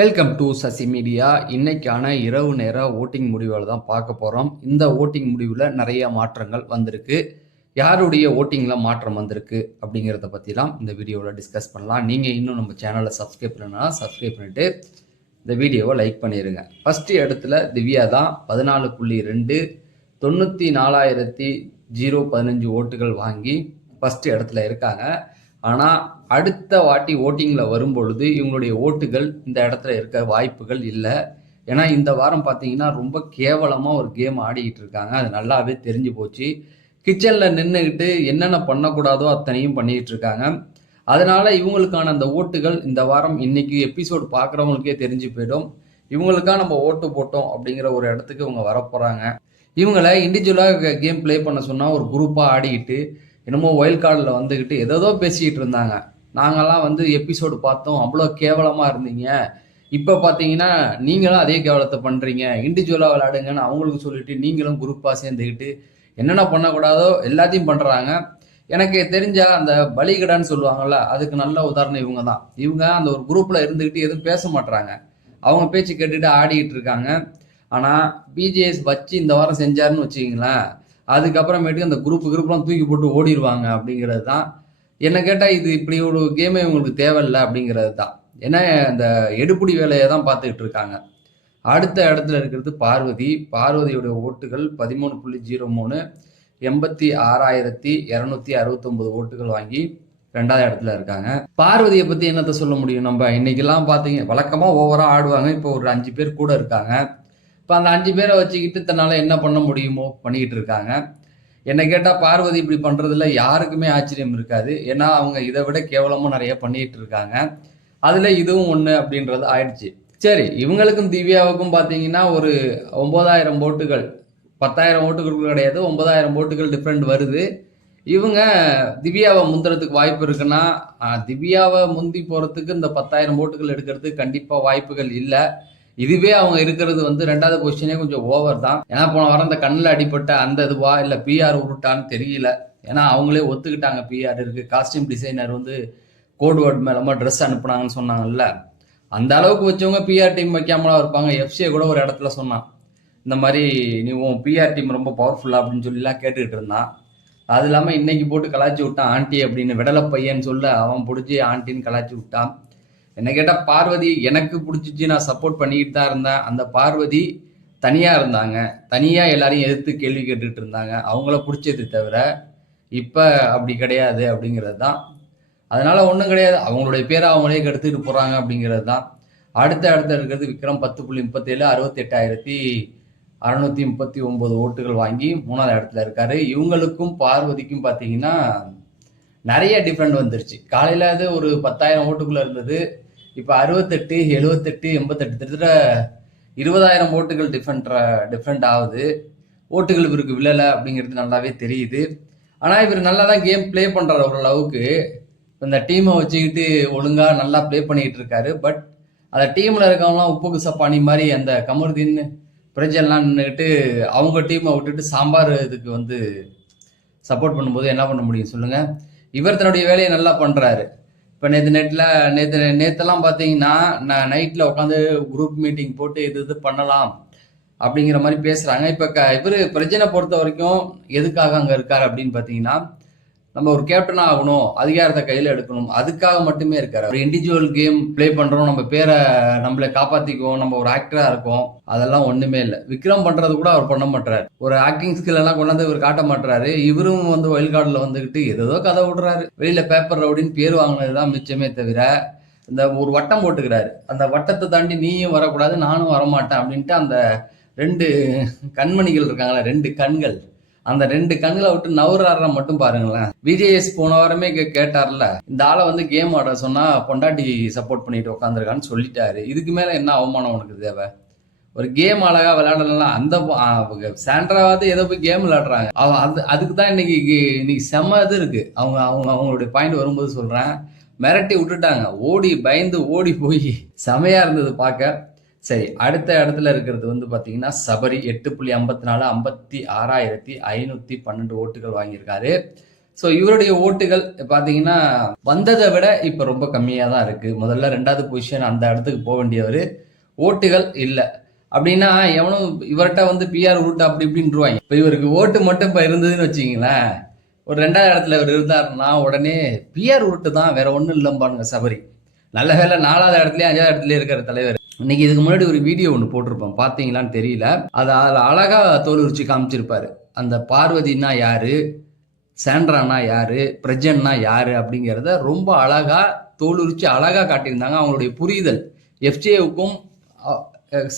Welcome to Sasi media இன்னைக்கான இரவு நேர ஓட்டிங் முடிவுகளை தான் பார்க்க போகிறோம் இந்த ஓட்டிங் முடிவில் நிறைய மாற்றங்கள் வந்திருக்கு. யாருடைய ஓட்டிங்கில் மாற்றம் வந்திருக்கு அப்படிங்கிறத பற்றிலாம் இந்த வீடியோவில் டிஸ்கஸ் பண்ணலாம். நீங்கள் இன்னும் நம்ம சேனலை சப்ஸ்கிரைப் பண்ணனா சப்ஸ்கிரைப் பண்ணிவிட்டு இந்த வீடியோவை லைக் பண்ணிடுங்க ஃபஸ்ட்டு இடத்துல திவ்யா தான் பதினாலு புள்ளி ரெண்டு தொண்ணூற்றி நாலாயிரத்தி ஜீரோ பதினஞ்சு ஓட்டுகள் வாங்கி ஃபஸ்ட்டு இடத்துல இருக்காங்க. ஆனால் அடுத்த வாட்டி ஓட்டிங்கில் வரும்பொழுது இவங்களுடைய ஓட்டுகள் இந்த இடத்துல இருக்க வாய்ப்புகள் இல்லை. ஏன்னா இந்த வாரம் பார்த்தீங்கன்னா ரொம்ப கேவலமாக ஒரு கேம் ஆடிக்கிட்டு இருக்காங்க. அது நல்லாவே தெரிஞ்சு போச்சு. கிச்சனில் நின்றுக்கிட்டு என்னென்ன பண்ணக்கூடாதோ அத்தனையும் பண்ணிக்கிட்டு இருக்காங்க. அதனால் இவங்களுக்கான அந்த ஓட்டுகள் இந்த வாரம் இன்னைக்கு எபிசோடு பார்க்குறவங்களுக்கே தெரிஞ்சு போயிடும். இவங்களுக்காக நம்ம ஓட்டு போட்டோம் அப்படிங்கிற ஒரு இடத்துக்கு இவங்க வரப்போகிறாங்க இவங்களை இண்டிவிஜுவலாக கேம் ப்ளே பண்ண சொன்னால் ஒரு குரூப்பாக ஆடிக்கிட்டு என்னமோ ஒயில் கார்டில் வந்துக்கிட்டு ஏதோ பேசிக்கிட்டு இருந்தாங்க. நாங்கள்லாம் வந்து எபிசோடு பார்த்தோம். அவ்வளோ கேவலமாக இருந்தீங்க. இப்போ பார்த்தீங்கன்னா நீங்களும் அதே கேவலத்தை பண்ணுறீங்க இண்டிவிஜுவலாக விளையாடுங்கன்னு அவங்களுக்கு சொல்லிட்டு நீங்களும் குரூப்பாக சேர்ந்துக்கிட்டு என்னென்ன பண்ணக்கூடாதோ எல்லாத்தையும் பண்ணுறாங்க எனக்கு தெரிஞ்ச அந்த பலிகடான்னு சொல்லுவாங்கள்ல அதுக்கு நல்ல உதாரணம் இவங்க தான் இவங்க அந்த ஒரு குரூப்பில் இருந்துக்கிட்டு எதுவும் பேச மாட்டுறாங்க அவங்க பேச்சு கேட்டுட்டு ஆடிக்கிட்டு இருக்காங்க. ஆனால் பிஜேஎஸ் வச்சு இந்த வாரம் செஞ்சாருன்னு வச்சுக்கிங்களேன். அதுக்கப்புறமேட்டுக்கு அந்த குரூப் குரூப்லாம் தூக்கி போட்டு ஓடிடுவாங்க அப்படிங்கிறது தான். என்ன கேட்டால் இது இப்படி ஒரு கேமே இவங்களுக்கு தேவையில்லை அப்படிங்கிறது தான். ஏன்னா அந்த எடுப்புடி வேலையை தான் பார்த்துக்கிட்டு இருக்காங்க. அடுத்த இடத்துல இருக்கிறது பார்வதி. பார்வதியுடைய ஓட்டுகள் பதிமூணு புள்ளி ஜீரோ மூணு எண்பத்தி ஆறாயிரத்தி இரநூத்தி அறுபத்தொம்பது ஓட்டுகள் வாங்கி ரெண்டாவது இடத்துல இருக்காங்க. பார்வதியை பற்றி என்னத்தை சொல்ல முடியும் நம்ம? இன்னைக்கெல்லாம் பார்த்தீங்க வழக்கமாக ஓவராக ஆடுவாங்க. இப்போ ஒரு அஞ்சு பேர் கூட இருக்காங்க. இப்போ அந்த அஞ்சு பேரை வச்சுக்கிட்டு தன்னால் என்ன பண்ண முடியுமோ பண்ணிக்கிட்டு இருக்காங்க. என்னை கேட்டால் பார்வதி இப்படி பண்ணுறதுல யாருக்குமே ஆச்சரியம் இருக்காது. ஏன்னா அவங்க இதை விட கேவலமாக நிறைய பண்ணிக்கிட்டு இருக்காங்க. அதில் இதுவும் ஒன்று அப்படின்றது ஆயிடுச்சு. சரி இவங்களுக்கும் திவ்யாவுக்கும் பார்த்தீங்கன்னா ஒரு ஒம்பதாயிரம் ஓட்டுகள் பத்தாயிரம் ஓட்டுகள் கிடையாது ஒன்பதாயிரம் ஓட்டுகள் டிஃப்ரெண்ட் வருது. இவங்க திவ்யாவை முந்துறதுக்கு வாய்ப்பு இருக்குன்னா திவ்யாவை முந்தி போகிறதுக்கு இந்த பத்தாயிரம் ஓட்டுகள் எடுக்கிறதுக்கு கண்டிப்பாக வாய்ப்புகள் இல்லை. இதுவே அவங்க இருக்கிறது வந்து ரெண்டாவது பொசிஷனே கொஞ்சம் ஓவர் தான். ஏன்னா போன வாரம் அந்த கண்ணில் அடிப்பட்ட அந்த இதுவா இல்லை பிஆர் உருட்டான்னு தெரியல. ஏன்னா அவங்களே ஒத்துக்கிட்டாங்க பிஆர் இருக்கு. காஸ்டியூம் டிசைனர் வந்து கோட் வேர்ட் மேலமா ட்ரெஸ் அனுப்புனாங்கன்னு சொன்னாங்கல்ல. அந்த அளவுக்கு வச்சவங்க பிஆர் டீம் வைக்காமலாம் இருப்பாங்க. எஃப்சியை கூட ஒரு இடத்துல சொன்னான். இந்த மாதிரி நீ உன் பிஆர் டீம் ரொம்ப பவர்ஃபுல்லா அப்படின்னு சொல்லிலாம் கேட்டுக்கிட்டு இருந்தான். அது இல்லாமல் இன்னைக்கு போட்டு கலாச்சி விட்டான் ஆண்டி அப்படின்னு. விடலை பையன்னு சொல்ல அவன் பிடிச்சி ஆண்டின்னு கலாச்சி விட்டான். என்ன கேட்டால் பார்வதி எனக்கு பிடிச்சிச்சு நான் சப்போர்ட் பண்ணிக்கிட்டு தான் இருந்தேன். அந்த பார்வதி தனியாக இருந்தாங்க. தனியாக எல்லாரையும் எதிர்த்து கேள்வி கேட்டுட்டு இருந்தாங்க. அவங்கள பிடிச்சது தவிர இப்போ அப்படி கிடையாது அப்படிங்கிறது தான். அதனால் ஒன்றும் கிடையாது. அவங்களுடைய பேரை அவங்களே கெடுத்துட்டு போகிறாங்க அப்படிங்கிறது தான். அடுத்த அடுத்த இருக்கிறது விக்ரம் பத்து புள்ளி முப்பத்தேழு அறுபத்தெட்டாயிரத்தி அறநூற்றி முப்பத்தி ஒம்பது ஓட்டுகள் வாங்கி மூணாவது இடத்துல இருக்காரு. இவங்களுக்கும் பார்வதிக்கும் பார்த்தீங்கன்னா நிறைய டிஃப்ரெண்ட் வந்துருச்சு. காலையில் அது ஒரு பத்தாயிரம் ஓட்டுக்குள்ளே இருந்தது. இப்போ அறுபத்தெட்டு எழுபத்தெட்டு எண்பத்தெட்டு கிட்டத்தட்ட இருபதாயிரம் ஓட்டுகள் டிஃப்ரெண்ட் டிஃப்ரெண்ட் ஆகுது. ஓட்டுகள் இவருக்கு விழலை அப்படிங்கிறது நல்லாவே தெரியுது. ஆனால் இவர் நல்லா தான் கேம் ப்ளே பண்ணுறாரு ஓரளவுக்கு. இந்த டீமை வச்சுக்கிட்டு ஒழுங்காக நல்லா ப்ளே பண்ணிக்கிட்டு இருக்காரு. பட் அந்த டீமில் இருக்கவங்களாம் உப்புக்கு சப்பானி மாதிரி அந்த கமருதீன் பிரஜெல்லாம் நின்றுக்கிட்டு அவங்க டீமை விட்டுட்டு சாம்பார் இதுக்கு வந்து சப்போர்ட் பண்ணும்போது என்ன பண்ண முடியும் சொல்லுங்கள் இவர் தன்னுடைய வேலையை நல்லா பண்ணுறாரு இப்போ நேற்று நெட்டில் நேற்று நேற்றெல்லாம் பார்த்தீங்கன்னா நான் நைட்டில் உட்காந்து குரூப் மீட்டிங் போட்டு இது இது பண்ணலாம் அப்படிங்கிற மாதிரி பேசுகிறாங்க இப்போ க இவர் பிரச்சனை பொறுத்த வரைக்கும் எதுக்காக அங்கே இருக்கார் அப்படின்னு பார்த்தீங்கன்னா நம்ம ஒரு கேப்டனாக ஆகணும் அதிகாரத்தை கையில் எடுக்கணும். அதுக்காக மட்டுமே இருக்காரு. ஒரு இண்டிவிஜுவல் கேம் ப்ளே பண்ணுறோம் நம்ம பேரை நம்மளை காப்பாற்றிக்குவோம் நம்ம ஒரு ஆக்டராக இருக்கோம். அதெல்லாம் ஒன்றுமே இல்லை. விக்ரம் பண்ணுறது கூட அவர் பண்ண மாட்டாரு ஒரு ஆக்டிங் ஸ்கில் எல்லாம் கொண்டாந்து இவர் காட்ட மாட்டாரு இவரும் வந்து ஒயில் கார்டில் வந்துக்கிட்டு ஏதோ கதை விடுறாரு. வெளியில் பேப்பர் ரவுடின்னு பேர் வாங்கினது தான் மிச்சமே தவிர இந்த ஒரு வட்டம் போட்டுக்கிறாரு. அந்த வட்டத்தை தாண்டி நீயும் வரக்கூடாது நானும் வரமாட்டேன் அப்படின்ட்டு அந்த ரெண்டு கண்மணிகள் இருக்காங்களே ரெண்டு கண்கள். அந்த ரெண்டு கண்களை விட்டு நவுறார மட்டும் பாருங்களேன். விஜேஎஸ் போன வாரமே கேட்டார்ல இந்த ஆளை வந்து கேம் ஆட சொன்னா பொண்டாட்டி சப்போர்ட் பண்ணிட்டு உட்காந்துருக்கான்னு சொல்லிட்டாரு. இதுக்கு மேல என்ன அவமானம் உனக்கு தேவை? ஒரு கேம் அழகா விளையாடலாம் அந்த சாண்ட்ராவது ஏதோ போய் கேம் விளையாடுறாங்க. அவன் அது அதுக்கு தான் இன்னைக்கு இன்னைக்கு செம்ம இது இருக்கு. அவங்க அவங்க அவங்களுடைய பாயிண்ட் வரும்போது சொல்றேன். மிரட்டி விட்டுட்டாங்க. ஓடி பயந்து ஓடி போய் செமையா இருந்தது பார்க்க. சரி அடுத்த இடத்துல இருக்கிறது வந்து பார்த்தீங்கன்னா சபரி எட்டு புள்ளி ஐம்பத்தி நாலு ஐம்பத்தி ஆறாயிரத்தி ஐநூற்றி பன்னெண்டு ஓட்டுகள் வாங்கியிருக்காரு. ஸோ இவருடைய ஓட்டுகள் பார்த்தீங்கன்னா வந்ததை விட இப்போ ரொம்ப கம்மியாக தான் இருக்குது முதல்ல ரெண்டாவது பொசிஷன் அந்த இடத்துக்கு போக வேண்டியவர் ஓட்டுகள் இல்லை. அப்படின்னா எவனும் இவர்கிட்ட வந்து பிஆர் ரூட் அப்படி இப்படின்ருவாங்க இப்போ இவருக்கு ஓட்டு மட்டும் இப்போ இருந்ததுன்னு வச்சிங்களேன் ஒரு ரெண்டாவது இடத்துல இவர் இருந்தாருன்னா உடனே பிஆர் ரூட்டு தான் வேற ஒன்றும் இல்லைம்பானுங்க சபரி. நல்ல வேலை நாலாவது இடத்துலயே அஞ்சாவது இடத்துல இருக்கிற தலைவர். இன்னைக்கு இதுக்கு முன்னாடி ஒரு வீடியோ ஒன்று போட்டிருப்போம். பார்த்தீங்களான்னு தெரியல. அது அதில் அழகாக தோல் உரிச்சு காமிச்சிருப்பாரு. அந்த பார்வதினா யாரு? சாண்ட்ரானா யாரு? பிரஜன்னா யாரு? அப்படிங்கிறத ரொம்ப அழகா தோலுரிச்சு அழகாக அழகா காட்டியிருந்தாங்க. அவங்களுடைய புரிதல். எஃப்ஜேவுக்கும்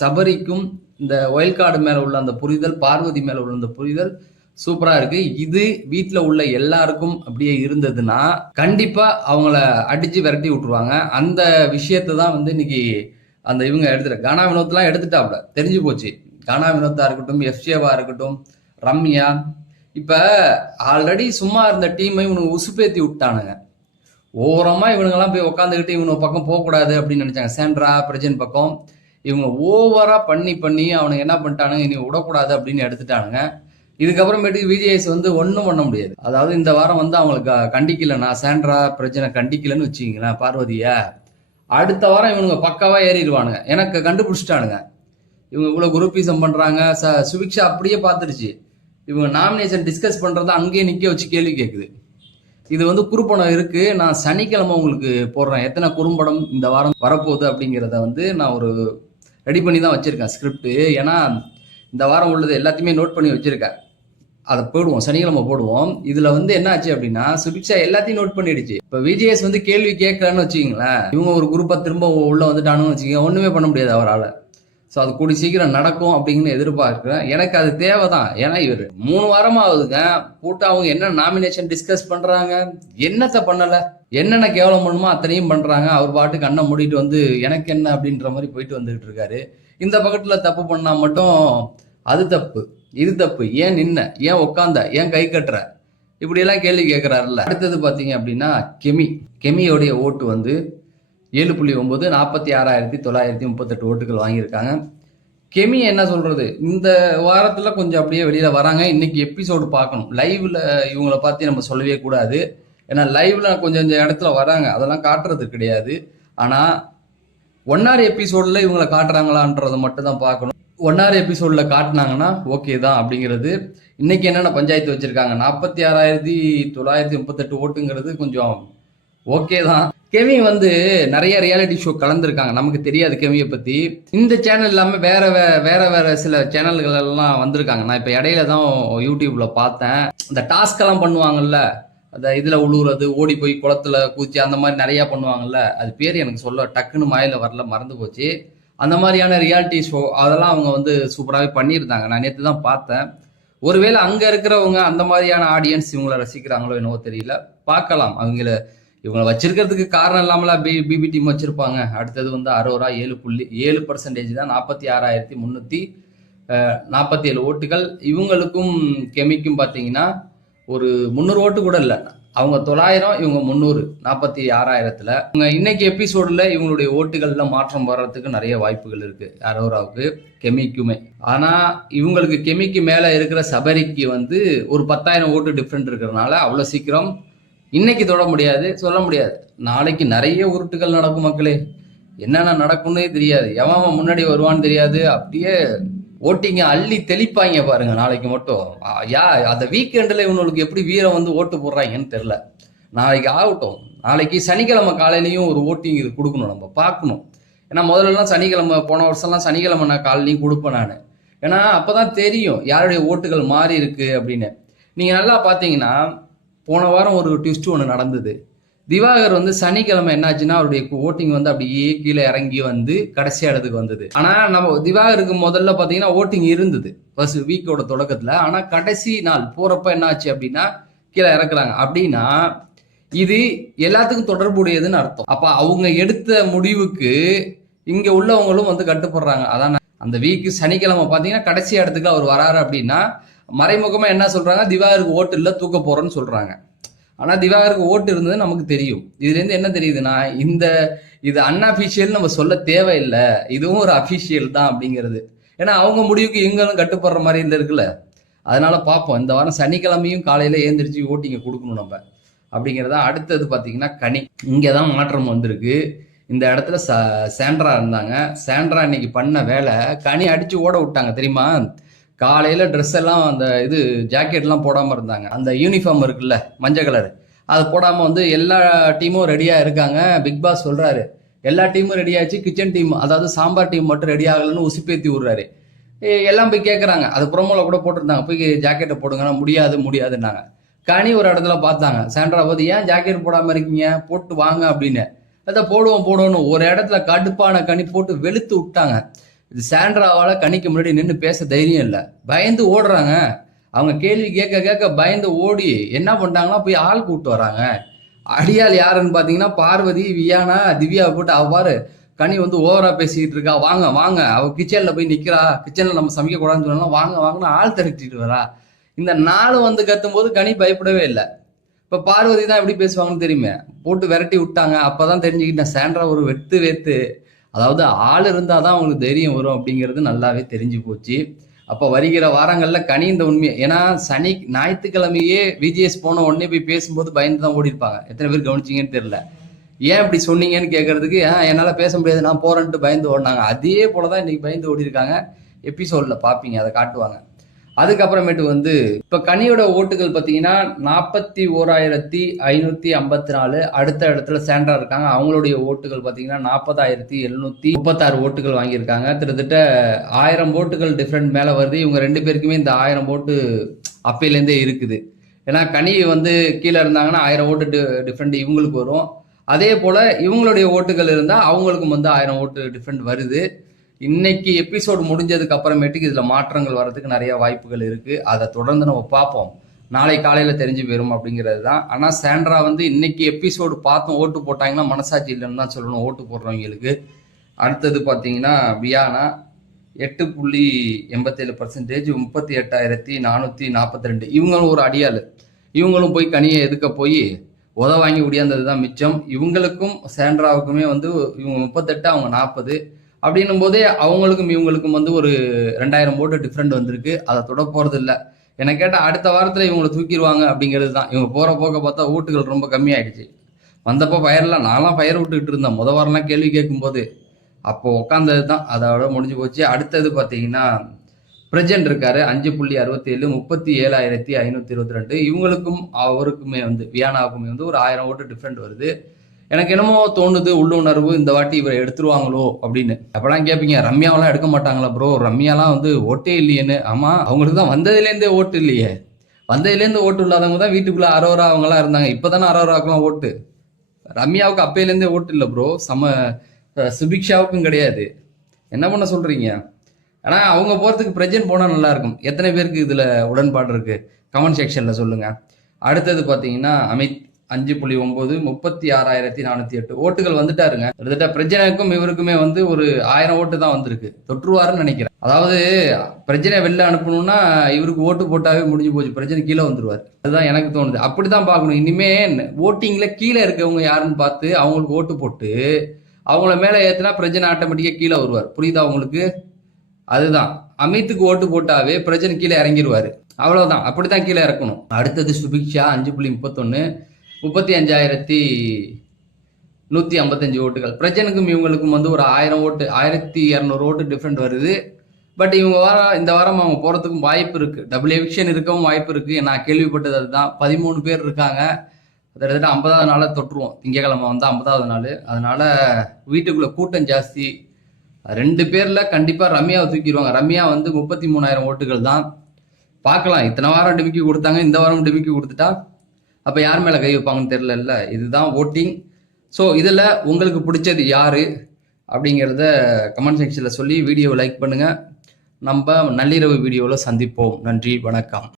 சபரிக்கும் இந்த ஒயில் கார்டு மேல உள்ள அந்த புரிதல் பார்வதி மேல உள்ள அந்த புரிதல் சூப்பரா இருக்கு. இது வீட்டில் உள்ள எல்லாருக்கும் அப்படியே இருந்ததுன்னா கண்டிப்பா அவங்கள அடிச்சு விரட்டி விட்டுருவாங்க. அந்த விஷயத்தை தான் வந்து இன்னைக்கு அந்த இவங்க எடுத்துட்டு கானா வினோத்லாம் எடுத்துட்டாப்ல தெரிஞ்சு போச்சு. கானா வினோத்தா இருக்கட்டும் எஃப்ஜேவா இருக்கட்டும் ரம்யா. இப்ப ஆல்ரெடி சும்மா இருந்த டீமை இவனுக்கு உசுப்பேத்தி விட்டானுங்க. ஓரமா இவனுங்கெல்லாம் போய் உட்காந்துக்கிட்டு இவனு பக்கம் போகக்கூடாது அப்படின்னு நினைச்சாங்க. சேண்ட்ரா பிரஜன் பக்கம். இவங்க ஓவரா பண்ணி பண்ணி அவனுங்க என்ன பண்ணிட்டானுங்க இனி விடக்கூடாது அப்படின்னு எடுத்துட்டானுங்க. இதுக்கப்புறமேட்டு விஜேஎஸ் வந்து ஒன்றும் பண்ண முடியாது. அதாவது இந்த வாரம் வந்து அவங்களுக்கு கண்டிக்கலன்னா சேண்ட்ரா பிரச்சனை கண்டிக்கலன்னு வச்சுக்கிங்களேன் பார்வதியை. அடுத்த வாரம் இவனுங்க பக்காவா ஏறிடுவானுங்க. எனக்கு கண்டுபிடிச்சிட்டானுங்க. இவங்க இவ்வளோ குரூப்பிசம் பண்ணுறாங்க ச சுபிக்ஷா அப்படியே பார்த்துருச்சு இவங்க நாமினேஷன் டிஸ்கஸ் பண்ணுறத அங்கேயே நிற்க வச்சு கேள்வி கேட்குது இது வந்து குறுப்படம் இருக்குது நான் சனிக்கிழமை உங்களுக்கு போடுறேன். எத்தனை குறும்படம் இந்த வாரம் வரப்போகுது அப்படிங்கிறத வந்து நான் ஒரு ரெடி பண்ணி தான் வச்சுருக்கேன் ஸ்கிரிப்ட் ஏன்னா இந்த வாரம் உள்ளது எல்லாத்தையுமே நோட் பண்ணி வச்சுருக்கேன். அதை போடுவோம் சனிக்கிழமை போடுவோம். இதுல வந்து என்ன ஆச்சு அப்படின்னா சுபிக்ஷா எல்லாத்தையும் நோட் பண்ணிடுச்சு. இப்ப விஜேஎஸ் வந்து கேள்வி கேட்கலன்னு வச்சுக்கீங்களேன் இவங்க ஒரு குரூப்பா திரும்ப உள்ள வந்துட்டானுன்னு வச்சுக்கோங்க ஒண்ணுமே பண்ண முடியாது அவரால். ஸோ அது கூடி சீக்கிரம் நடக்கும் அப்படின்னு எதிர்பார்க்குறேன். எனக்கு அது தேவை தான் ஏன்னா இவர் மூணு வாரமாக ஆகுதுங்க கூட்டம் அவங்க என்ன நாமினேஷன் டிஸ்கஸ் பண்ணுறாங்க என்னத்தை பண்ணலை? என்னென்ன கேவலம் பண்ணுமோ அத்தனையும் பண்ணுறாங்க அவர் பாட்டுக்கு கண்ணை மூடிட்டு வந்து எனக்கு என்ன? அப்படின்ற மாதிரி போயிட்டு வந்துகிட்டு இருக்காரு. இந்த பக்கத்தில் தப்பு பண்ணால் மட்டும் அது தப்பு. இது தப்பு. ஏன் நின்ன? ஏன் உக்காந்த? ஏன் கை கட்டுற? இப்படியெல்லாம் கேள்வி கேட்கிறாருல்ல அடுத்தது பார்த்தீங்க அப்படின்னா கெமி. கெமியோடைய ஓட்டு வந்து ஏழு புள்ளி ஒன்பது நாற்பத்தி ஆறாயிரத்தி தொள்ளாயிரத்தி முப்பத்தெட்டு ஓட்டுகள் வாங்கியிருக்காங்க. கெமி என்ன சொல்றது? இந்த வாரத்துல கொஞ்சம் அப்படியே வெளியில வராங்க. இன்னைக்கு எபிசோடு பார்க்கணும். லைவ்ல இவங்கள பார்த்து நம்ம சொல்லவே கூடாது. ஏன்னா லைவ்ல கொஞ்சம் கொஞ்சம் இடத்துல வராங்க. அதெல்லாம் காட்டுறது கிடையாது. ஆனா ஒன்னார் எபிசோட்ல இவங்களை காட்டுறாங்களான்றதை மட்டும் தான் பார்க்கணும். ஒன்னாறு எபிசோடில் காட்டினாங்கன்னா ஓகே தான் அப்படிங்கிறது. இன்னைக்கு என்னென்ன பஞ்சாயத்து வச்சிருக்காங்க? நாற்பத்தி ஆறாயிரத்தி தொள்ளாயிரத்தி முப்பத்தெட்டு ஓட்டுங்கிறது கொஞ்சம் ஓகே தான். கெமி வந்து நிறைய ரியாலிட்டி ஷோ கலந்துருக்காங்க. நமக்கு தெரியாது கெமியை பற்றி இந்த சேனல் இல்லாமல் வேற வே- வேற வேற சில சேனல்கள் எல்லாம் வந்திருக்காங்க. நான் இப்போ இடையில தான் யூடியூப்ல பார்த்தேன். இந்த டாஸ்க் எல்லாம் பண்ணுவாங்கல்ல அந்த இதில் உழுவுறது ஓடி போய் குளத்துல கூச்சி அந்த மாதிரி நிறையா பண்ணுவாங்கல்ல. அது பேர் எனக்கு சொல்ல டக்குன்னு மாயில வரல மறந்து போச்சு. அந்த மாதிரியான ரியாலிட்டி ஷோ அதெல்லாம் அவங்க வந்து சூப்பராகவே பண்ணியிருந்தாங்க. நான் நேற்று தான் பார்த்தேன். ஒருவேளை அங்கே இருக்கிறவங்க அந்த மாதிரியான ஆடியன்ஸ் இவங்களை ரசிக்கிறாங்களோ என்னவோ தெரியல. பார்க்கலாம். அவங்கள இவங்களை வச்சிருக்கிறதுக்கு காரணம் இல்லாமல பி பிபி டீம் வச்சிருப்பாங்க. அடுத்தது வந்து அரோரா ஏழு புள்ளி ஏழு பர்சன்டேஜ் தான். நாற்பத்தி ஆறாயிரத்தி முந்நூற்றி நாற்பத்தி ஏழு ஓட்டுகள். இவங்களுக்கும் கெமிக்கும் பார்த்தீங்கன்னா ஒரு முந்நூறு ஓட்டு கூட இல்லை. அவங்க தொள்ளாயிரம் இவங்க முந்நூறு நாற்பத்தி ஆறாயிரத்துல. இவங்க இன்னைக்கு எபிசோடில் இவங்களுடைய ஓட்டுகளில் மாற்றம் வர்றதுக்கு நிறைய வாய்ப்புகள் இருக்கு. அரோராவுக்கு கெமிக்குமே. ஆனால் இவங்களுக்கு கெமிக்கு மேலே இருக்கிற சபரிக்கு வந்து ஒரு பத்தாயிரம் ஓட்டு டிஃப்ரெண்ட் இருக்கிறதுனால அவ்வளோ சீக்கிரம் இன்னைக்கு தொட முடியாது சொல்ல முடியாது. நாளைக்கு நிறைய உருட்டுகள் நடக்கும் மக்களே. என்னென்ன நடக்கும்னே தெரியாது. எவன் முன்னாடி வருவான்னு தெரியாது. அப்படியே ஓட்டிங்க அள்ளி தெளிப்பாங்க பாருங்க நாளைக்கு மட்டும். யா அந்த வீக்கெண்டில் இவனுக்கு எப்படி வீரம் வந்து ஓட்டு போடுறாங்கன்னு தெரில நாளைக்கு ஆகட்டும். நாளைக்கு சனிக்கிழமை காலையிலையும் ஒரு ஓட்டிங் இது கொடுக்கணும் நம்ம பார்க்கணும். ஏன்னா முதல்லலாம் சனிக்கிழமை போன வருஷம்லாம் சனிக்கிழமை நான் காலையிலையும் கொடுப்பேன் நான். ஏன்னா அப்போ தான் தெரியும் யாருடைய ஓட்டுகள் மாறி இருக்கு அப்படின்னு. நீங்கள் நல்லா பார்த்தீங்கன்னா போன வாரம் ஒரு ட்விஸ்ட் ஒன்று நடந்தது. திவாகர் வந்து சனிக்கிழமை என்னாச்சுன்னா அவருடைய ஓட்டிங் வந்து அப்படியே கீழே இறங்கி வந்து கடைசி இடத்துக்கு வந்தது. ஆனா நம்ம திவாகருக்கு முதல்ல பாத்தீங்கன்னா ஓட்டிங் இருந்தது. ஃபர்ஸ்ட் வீக்கோட தொடக்கத்துல. ஆனா கடைசி நாள் போறப்ப என்னாச்சு அப்படின்னா கீழே இறக்குறாங்க. அப்படின்னா இது எல்லாத்துக்கும் தொடர்புடையதுன்னு அர்த்தம். அப்ப அவங்க எடுத்த முடிவுக்கு இங்க உள்ளவங்களும் வந்து கட்டுப்படுறாங்க. அதான் அந்த வீக்கு சனிக்கிழமை பாத்தீங்கன்னா கடைசி இடத்துக்கு அவர் வராரு அப்படின்னா மறைமுகமா என்ன சொல்றாங்க? திவாகருக்கு ஓட்டு இல்ல தூக்க போறோன்னு சொல்றாங்க. ஆனா திவாகருக்கு ஓட்டு இருந்தது நமக்கு தெரியும். இதுல இருந்து என்ன தெரியுதுன்னா இந்த இது அன்அபிஷியல் நம்ம சொல்ல தேவையில்லை. இதுவும் ஒரு அபிஷியல் தான் அப்படிங்கிறது. ஏன்னா அவங்க முடிவுக்கு இவங்களும் கட்டுப்படுற மாதிரி இல்லை இருக்குல்ல. அதனால பார்ப்போம். இந்த வாரம் சனிக்கிழமையும் காலையில் ஏந்திரிச்சு ஓட்டிங்க கொடுக்கணும் நம்ம. அப்படிங்கிறதா அடுத்தது பார்த்தீங்கன்னா கனி. இங்கே தான் மாற்றம் வந்திருக்கு. இந்த இடத்துல ச சாண்ட்ரா இருந்தாங்க. சாண்ட்ரா இன்னைக்கு பண்ண வேலை கனி அடிச்சு ஓட விட்டாங்க. தெரியுமா? காலையில் ட்ரெஸ் எல்லாம் அந்த இது ஜாக்கெட்லாம் போடாமல் இருந்தாங்க. அந்த யூனிஃபார்ம் இருக்குல்ல மஞ்சள் கலர் அது போடாமல் வந்து எல்லா டீமும் ரெடியாக இருக்காங்க. பிக் பாஸ் சொல்கிறாரு எல்லா டீமும் ரெடி ஆச்சு கிச்சன் டீம் அதாவது சாம்பார் டீம் மட்டும் ரெடி ஆகலைன்னு உசுப்பேத்தி விடுறாரு. எல்லாம் போய் கேட்குறாங்க அது ப்ரோமோல கூட போட்டிருந்தாங்க. போய் ஜாக்கெட்டை போடுங்கன்னா முடியாது முடியாதுன்னாங்க. கனி ஒரு இடத்துல பார்த்தாங்க. சாண்ட்ரா பார்த்து ஏன் ஜாக்கெட் போடாமல் இருக்கீங்க? போட்டு வாங்க அப்படின்னு. அதை போடுவோம் போடுவோன்னு ஒரு இடத்துல கடுப்பான கனி போட்டு வெளுத்து விட்டாங்க. இது சாண்ட்ராவால் கனிக்கு முன்னாடி நின்று பேச தைரியம் இல்லை. பயந்து ஓடுறாங்க. அவங்க கேள்வி கேட்க கேட்க பயந்து ஓடி என்ன பண்ணுறாங்கன்னா போய் ஆள் கூப்பிட்டு வராங்க. அடியாள் யாருன்னு பார்த்தீங்கன்னா பார்வதி வியானா திவ்யா போட்டு அவ்வாறு கனி வந்து ஓவரா பேசிக்கிட்டு இருக்கா. வாங்க வாங்க. அவ கிச்சன்ல போய் நிக்கிறா. கிச்சன்ல நம்ம சமைக்க கூடாதுன்னு சொன்னா வாங்க வாங்கன்னு ஆள் திரட்டிட்டு வரா. இந்த நாலு வந்து கத்தும் போது கனி பயப்படவே இல்லை. இப்ப பார்வதி தான் எப்படி பேசுவாங்கன்னு தெரியுமே? போட்டு விரட்டி விட்டாங்க. அப்பதான் தெரிஞ்சுக்கிட்டேன். சாண்ட்ரா ஒரு வெத்து வெத்து. அதாவது ஆள் இருந்தால் தான் அவங்களுக்கு தைரியம் வரும் அப்படிங்கிறது நல்லாவே தெரிஞ்சு போச்சு. அப்போ வருகிற வாரங்களில் கனி இந்த உண்மையை ஏன்னா சனி ஞாயிற்றுக்கிழமையே விஜிஎஸ் போன உடனே போய் பேசும்போது பயந்து தான் ஓடி இருப்பாங்க எத்தனை பேர் கவனிச்சிங்கன்னு தெரில ஏன் இப்படி சொன்னீங்கன்னு கேட்கறதுக்கு ஏன் என்னால் பேச முடியாது நான் போறேன்ட்டு பயந்து ஓடினாங்க. அதே போல தான் இன்னைக்கு பயந்து ஓடி இருக்காங்க எபிசோடில் பார்ப்பீங்க அதை காட்டுவாங்க. அதுக்கப்புறமேட்டு வந்து இப்போ கனியோட ஓட்டுகள் பார்த்தீங்கன்னா நாற்பத்தி ஓராயிரத்தி ஐநூற்றி ஐம்பத்தி நாலு அடுத்த இடத்துல சேண்டா இருக்காங்க. அவங்களுடைய ஓட்டுகள் பார்த்தீங்கன்னா நாற்பதாயிரத்தி எழுநூற்றி முப்பத்தாறு ஓட்டுகள் வாங்கியிருக்காங்க. கிட்டத்தட்ட ஆயிரம் ஓட்டுகள் டிஃப்ரெண்ட் மேலே வருது. இவங்க ரெண்டு பேருக்குமே இந்த ஆயிரம் ஓட்டு அப்பையிலேருந்தே இருக்குது. ஏன்னா கனி வந்து கீழே இருந்தாங்கன்னா ஆயிரம் ஓட்டு டிஃப்ரெண்ட் இவங்களுக்கு வரும். அதே போல் இவங்களுடைய ஓட்டுகள் இருந்தால் அவங்களுக்கும் வந்து ஆயிரம் ஓட்டு டிஃப்ரெண்ட் வருது. இன்னைக்கு எபிசோடு முடிஞ்சதுக்கு அப்புறமேட்டுக்கு இதில் மாற்றங்கள் வர்றதுக்கு நிறைய வாய்ப்புகள் இருக்குது அதை தொடர்ந்து நம்ம பார்ப்போம். நாளை காலையில் தெரிஞ்சு போயிரும் அப்படிங்கிறது தான். ஆனால் சாண்ட்ரா வந்து இன்னைக்கு எபிசோடு பார்த்தும் ஓட்டு போட்டாங்கன்னா மனசாட்சி இல்லைன்னு தான் சொல்லணும். ஓட்டு போடுறவங்களுக்கு. அடுத்தது பார்த்தீங்கன்னா வியானா எட்டு புள்ளி எண்பத்தேழு பர்சன்டேஜ் முப்பத்தி எட்டாயிரத்தி நானூற்றி நாற்பத்தி ரெண்டு. இவங்களும் ஒரு அடியாள். இவங்களும் போய் கனியை எதுக்க போய் உத வாங்கி முடியாதது தான் மிச்சம். இவங்களுக்கும் சாண்ட்ராவுக்குமே வந்து இவங்க முப்பத்தெட்டு அவங்க நாற்பது. அப்படின்னும் போதே அவங்களுக்கும் இவங்களுக்கும் வந்து ஒரு ரெண்டாயிரம் போட்டு டிஃப்ரெண்ட் வந்திருக்கு. அதை தொட போகிறது இல்லை என்னை கேட்டால் அடுத்த வாரத்தில் இவங்களை தூக்கிடுவாங்க அப்படிங்கிறது தான். இவங்க போகிற போக்க பார்த்தா ஓட்டுகள் ரொம்ப கம்மியாயிடுச்சு. வந்தப்போ பயிரெலாம் நான்லாம் ஃபயர் விட்டுக்கிட்டு இருந்தேன். முத வாரம்லாம் கேள்வி கேட்கும்போது அப்போ உட்காந்தது தான் அதோட முடிஞ்சு போச்சு. அடுத்தது பார்த்தீங்கன்னா பிரஜன் இருக்காரு. அஞ்சு புள்ளி அறுபத்தி ஏழு முப்பத்தி ஏழாயிரத்தி ஐநூற்றி இருபத்தி ரெண்டு. இவங்களுக்கும் அவருக்குமே வந்து வியானாவுக்குமே வந்து ஒரு ஆயிரம் ஓட்டு டிஃப்ரெண்ட் வருது. எனக்கு என்னமோ தோணுது உள்ளுணர்வு இந்த வாட்டி இவரை எடுத்துருவாங்களோ அப்படின்னு. அப்பெல்லாம் கேட்பீங்க ரம்யாவெல்லாம் எடுக்க மாட்டாங்களா ப்ரோ ரம்யாலாம் வந்து ஓட்டே இல்லையேன்னு. ஆமா அவங்களுக்கு தான் வந்ததுலேருந்தே ஓட்டு இல்லையே. வந்ததுலேருந்து ஓட்டு இல்லாதவங்க தான் வீட்டுக்குள்ள அரோரா அவங்கலாம் இருந்தாங்க. இப்போதானே அரோராக்கெல்லாம் ஓட்டு. ரம்யாவுக்கு அப்பையிலேருந்தே ஓட்டு இல்லை ப்ரோ சம சுபிக்ஷாவுக்கும் கிடையாது. என்ன பண்ண சொல்றீங்க? ஆனால் அவங்க போகிறதுக்கு பிரஜன் போனால் நல்லா இருக்கும். எத்தனை பேருக்கு இதில் உடன்பாடு இருக்கு? கமெண்ட் செக்ஷன்ல சொல்லுங்க. அடுத்தது பார்த்தீங்கன்னா அமித் அஞ்சு புள்ளி ஒன்பது முப்பத்தி ஆறாயிரத்தி நானூத்தி எட்டு ஓட்டுகள் வந்துட்டாருங்க. கிட்டத்தட்ட பிரஜனைக்கும் இவருக்குமே வந்து ஒரு ஆயிரம் ஓட்டு தான் வந்திருக்கு. தொற்றுவாருன்னு நினைக்கிறேன். அதாவது பிரஜனை வெளில அனுப்பணும்னா இவருக்கு ஓட்டு போட்டாவே முடிஞ்சு போச்சு. பிரச்சனை கீழே வந்துருவார். அதுதான் எனக்கு தோணுது. அப்படிதான் பார்க்கணும். இனிமே ஓட்டிங்ல கீழே இருக்கவங்க யாருன்னு பார்த்து அவங்களுக்கு ஓட்டு போட்டு அவங்கள மேலே ஏற்றினா பிரஜனை ஆட்டோமேட்டிக்காக கீழே வருவார். புரியுதா உங்களுக்கு? அதுதான். அமித்துக்கு ஓட்டு போட்டாவே பிரஜனை கீழே இறங்கிடுவார் அவ்வளவுதான். அப்படித்தான் கீழே இறக்கணும். அடுத்தது சுபிக்ஷா அஞ்சு புள்ளி முப்பத்தொன்னு. முப்பத்தி அஞ்சாயிரத்தி நூற்றி ஐம்பத்தஞ்சு ஓட்டுகள். பிரஜனுக்கும் இவங்களுக்கும் வந்து ஒரு ஆயிரம் ஓட்டு ஆயிரத்தி இரநூறு ஓட்டு டிஃப்ரெண்ட் வருது. பட் இவங்க வாரம் இந்த வாரம் அவங்க போகிறதுக்கும் வாய்ப்பு இருக்குது டபுள் எவிக்ஷன் இருக்கவும் வாய்ப்பு இருக்குது நான் கேள்விப்பட்டது அதுதான். பதிமூணு பேர் இருக்காங்க. கிட்டத்தட்ட ஐம்பதாவது நாளில் தொற்றுவோம். திங்கக்கிழமை வந்து ஐம்பதாவது நாள். அதனால் வீட்டுக்குள்ளே கூட்டம் ஜாஸ்தி. ரெண்டு பேரில் கண்டிப்பாக ரம்யாவை தூக்கிடுவாங்க. ரம்யா வந்து முப்பத்தி மூணாயிரம் ஓட்டுகள் தான். பார்க்கலாம். இத்தனை வாரம் டிமிக்கி கொடுத்தாங்க. இந்த வாரம் டிமிக்கி கொடுத்துட்டா அப்போ யார் மேலே கை வைப்பாங்கன்னு தெரிலல்ல இதுதான் ஓட்டிங் ஸோ இதில் உங்களுக்கு பிடிச்சது யார்? அப்படிங்கிறத கமெண்ட் செக்ஷனில் சொல்லி வீடியோவை லைக் பண்ணுங்கள் நம்ம நள்ளிரவு வீடியோவில் சந்திப்போம். நன்றி வணக்கம்.